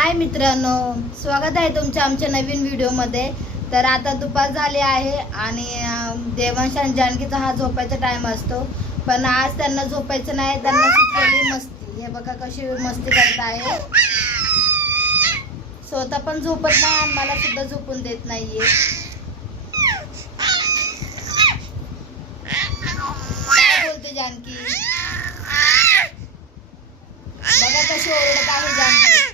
हाय मित्रांनो स्वागत आहे तुमच्या आमच्या नवीन व्हिडिओमध्ये. तर आता दुपार झाली आहे आणि देवांश आणि जानकीचा हा झोपायचा टाइम असतो. पण आज त्यांना झोपायचं नाही त्यांना सुचलेली मस्ती. हे बघा कशी मस्ती करत आहे. स्वतः पण झोपत नाही आणि मला सुद्धा झोपून देत नाहीये काय बोलते जानकी बघा कशी ओरडत आहे जानकी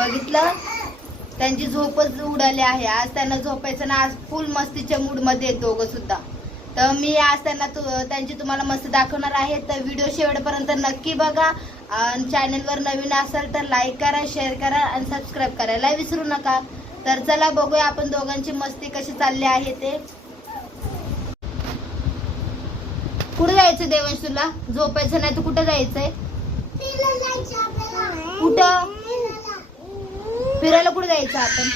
बघितलं? त्यांची झोपच उडाली आहे. आज त्यांना झोपायचं ना आज फुल मस्तीच्या मूडमध्ये आहेत दोघं सुद्धा. तर मी आज त्यांना तु- त्यांची तुम्हाला मस्ती दाखवणार आहे. तर व्हिडिओ शेवटपर्यंत नक्की बघा. आणि चॅनलवर नवीन असाल तर लाईक करा शेअर करा आणि सबस्क्राईब करायला विसरू नका. तर चला बघूया आपण दोघांची मस्ती कशी चालली आहे ते. कुठे जायचं देवंश तुला? झोपायचं नाही तर कुठं जायचंय? कुठं? फिरायला कुठे जायचं आपण?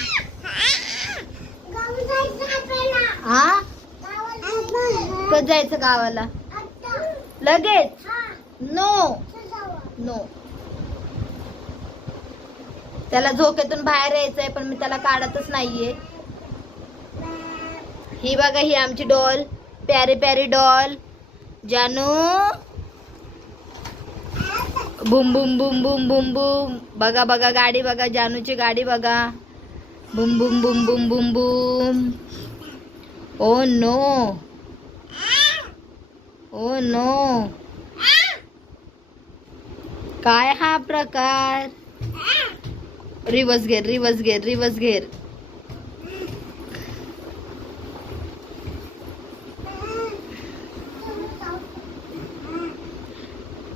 हा कधी जायचं गावाला? लगेच? नो. नो. त्याला झोक्यातून बाहेर यायचंय पण मी त्याला काढतच नाहीये. ही बघा ही आमची डॉल. प्यारी प्यारी डॉल. जानू. बुम बुम बुम बुम बुम बुम. बघा बघा गाडी बघा जानूची गाडी बघा. बुम बुम बुम बुम बुम बुम. Oh no. Oh no. काय हा प्रकार? रिवर्स घेर रिवर्स घेर रिवर्स घेर.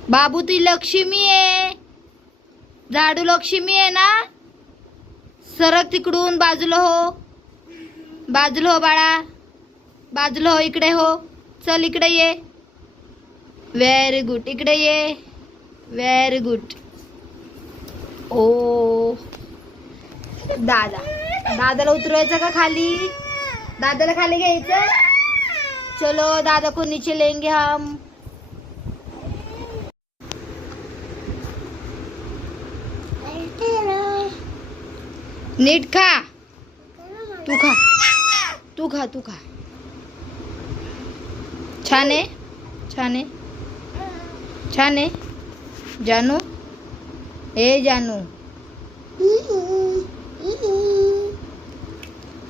बाबू ती लक्ष्मी आहे. झाडू लक्ष्मी आहे ना? सरक तिकडून बाजूला हो. बाजूला हो बाळा. बाजूला हो इकडे हो. चल इकडे ये. व्हेरी गुड इकडे ये. व्हेरी गुड ओ. दादा. दादाला उतरवायचं का खाली? दादाला खाली घ्यायचं? चलो दादा को नीचे लेंगे हम? नीट खा. तू खा. तू खा तू खा. छान आहे? छान आहे? छान आहे? जानू? ए जानू.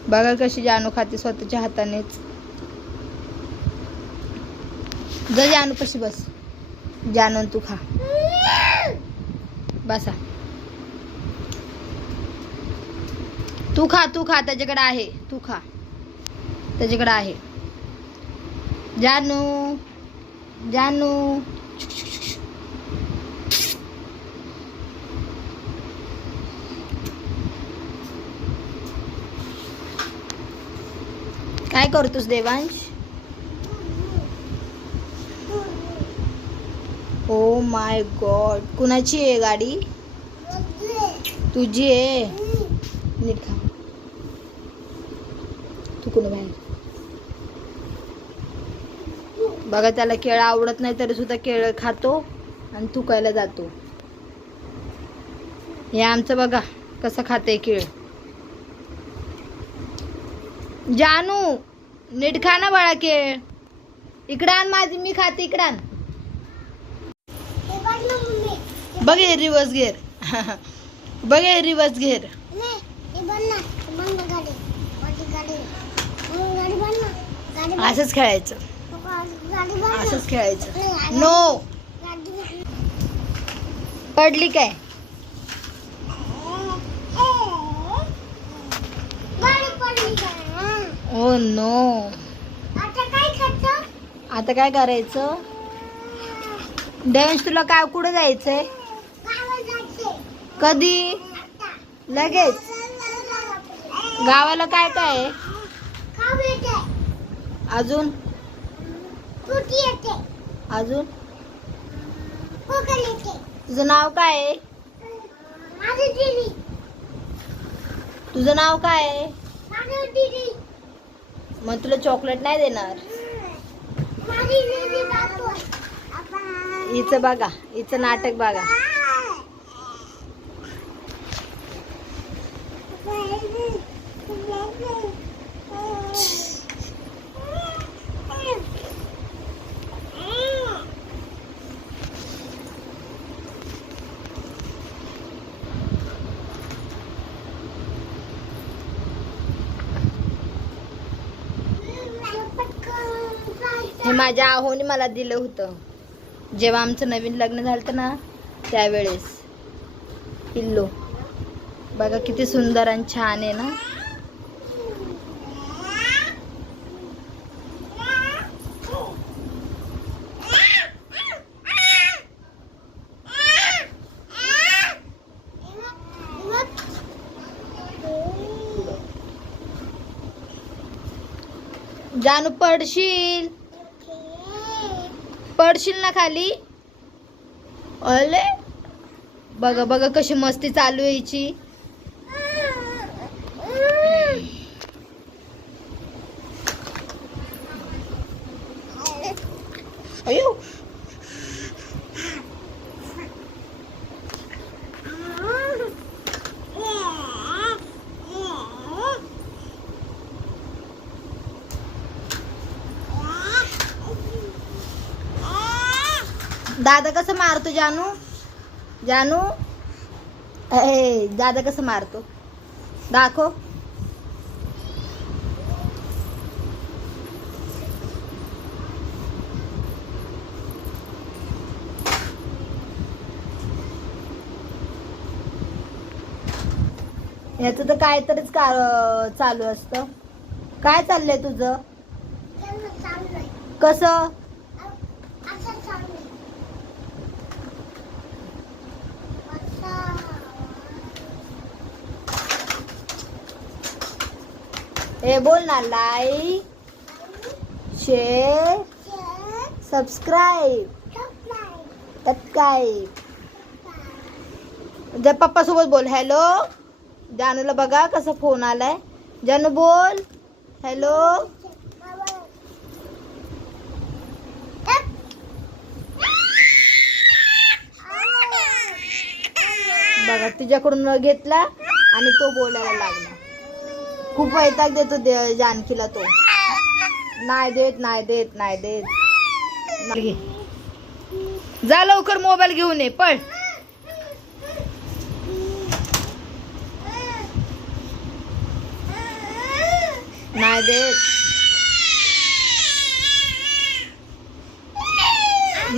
बघा कशी जानू खाते स्वतःच्या हातानेच. जा जानू कशी बस. जानून तू खा. बसा. तू खा तू खा त्याच्याकडे आहे. तू खा. त्याच्याकडे आहे. जानू जानू. काय करतोस देवांश? Oh my God. कुणाची आहे गाडी? तुझी आहे. नीट खा तू बघा त्याला केळं आवडत नाही तरी सुद्धा केळं खातो आणि तुकायला जातो. हे आमचं बघा कसं खाते केळ. जानू नीट खा ना बाळा केळ. इकडं आण माझी मी खाते इकडं आण. बघ रिवर्स घेर. बघ रिवर्स घेर. असंच खेळायचं. असंच खेळायचं. नो पडली काय? Oh, ओ नो आता काय करायचं? देवंश तुला काय कुठं जायचंय? कधी? लगेच. गावाला काय काय आहे? अजून? अजून? तुझं नाव काय आहे? तुझं नाव काय आहे? मग तुला चॉकलेट नाही देणार? हिचं बघा हिचं नाटक बघा. हे माझ्या आहोने मला दिलं होतं. जेव्हा आमचं नवीन लग्न झालं ना त्यावेळेस. पिल्लो बघा किती सुंदर आणि छान आहे ना? जानू पडशील. पडशील ना खाली. अले. बघा बघा कशी मस्ती चालू यायची अयो. दादा कसं मारतो जानू? जानू? ए दादा कसं मारतो? दाखव. याचं तर काहीतरीच का चालू असतं. काय चाललंय तुझं? कसं? ए बोल ना लाईक शेअर सबस्क्राईब सबस्क्राईब जर पप्पा सोबत बोल. हॅलो जानूला बघा कसा फोन आलाय. जानू बोल. हॅलो बघा तुझ्याकडून घेतला आणि तो बोलायला लागला. खूप वैताग देतो दे- जानकीला तो. नाही देत नाही देत नाही देत. जा लवकर मोबाईल घेऊन ये पळ. नाही देत.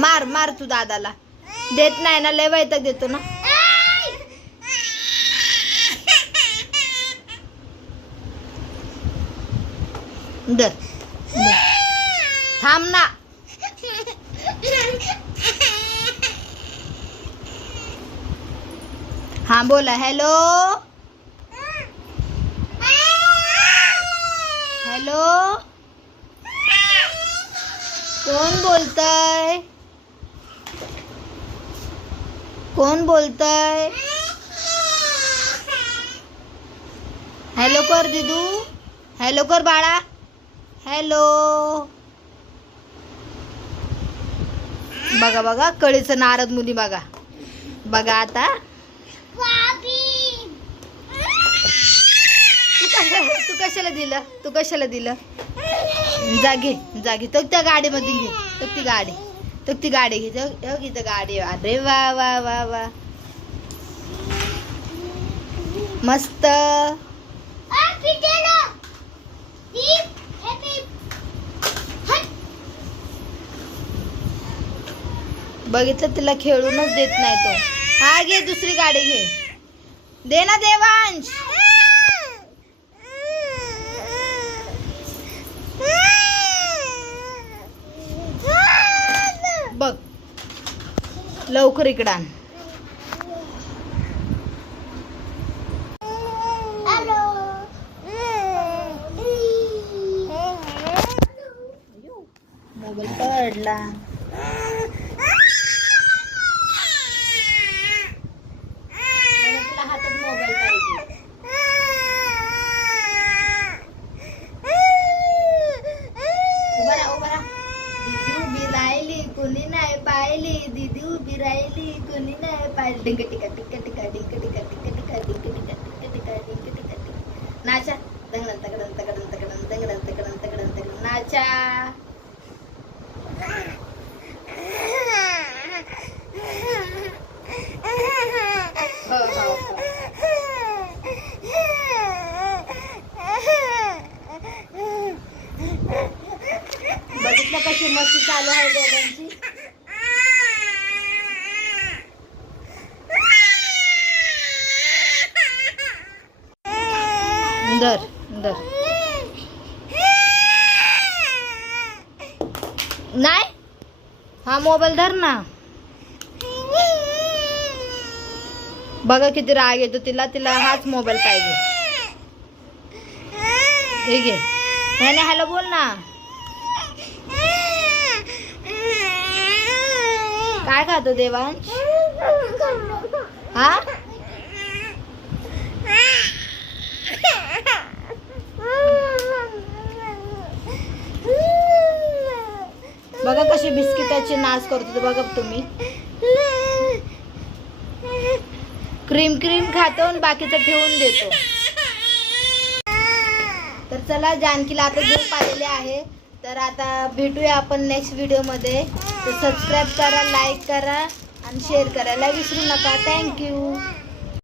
मार मार तू दादाला. देत नाही ना लय वैताग देतो ना. दर दर. थांब ना हा बोला हॅलो हॅलो कोण बोलतय कोण बोलतय हॅलो कर दिदू हॅलो कर बाळा हॅलो. बघा बघा कळीचं नारद मुली बघा. बघा आता. तू कशाला तू कशाला दिलं? तू कशाला दिलं? जा घे जा घे. तो त्या गाडीमध्ये घे. तो ती गाडी. तो ती गाडी घे. इथं गाडी. अरे वा वा वा वा. मस्त. बघितलं तिला खेळूनच देत नाही तो. हा घे दुसरी गाडी घे. दे ना देवांश. बघ. लवकर इकडं टिका नाचा दंगडन तगडन तगडन तगडन दंगडन तगडन तगडन तगडन नाचा हो हो हो बघितलं कशी मस्ती चालू आहे दोघांची दर दर नाही हा मोबाईल धर ना. बघा किती राग येतो तिला तिला हाच मोबाईल पाहिजे. ठीक आहे नाही हॅलो बोल ना. काय खातो देवांश? हा? बघा कशी बिस्किटाची नाश करतो बघा तुम्ही. क्रीम क्रीम खातो आणि बाकीचं ठेवून देतो. तर चला जानकीला आता झोप आलेले आहे. तर आता भेटूया आपण नेक्स्ट व्हिडिओमध्ये तर सबस्क्राईब करा लाईक करा आणि शेअर करायला विसरू नका. थँक्यू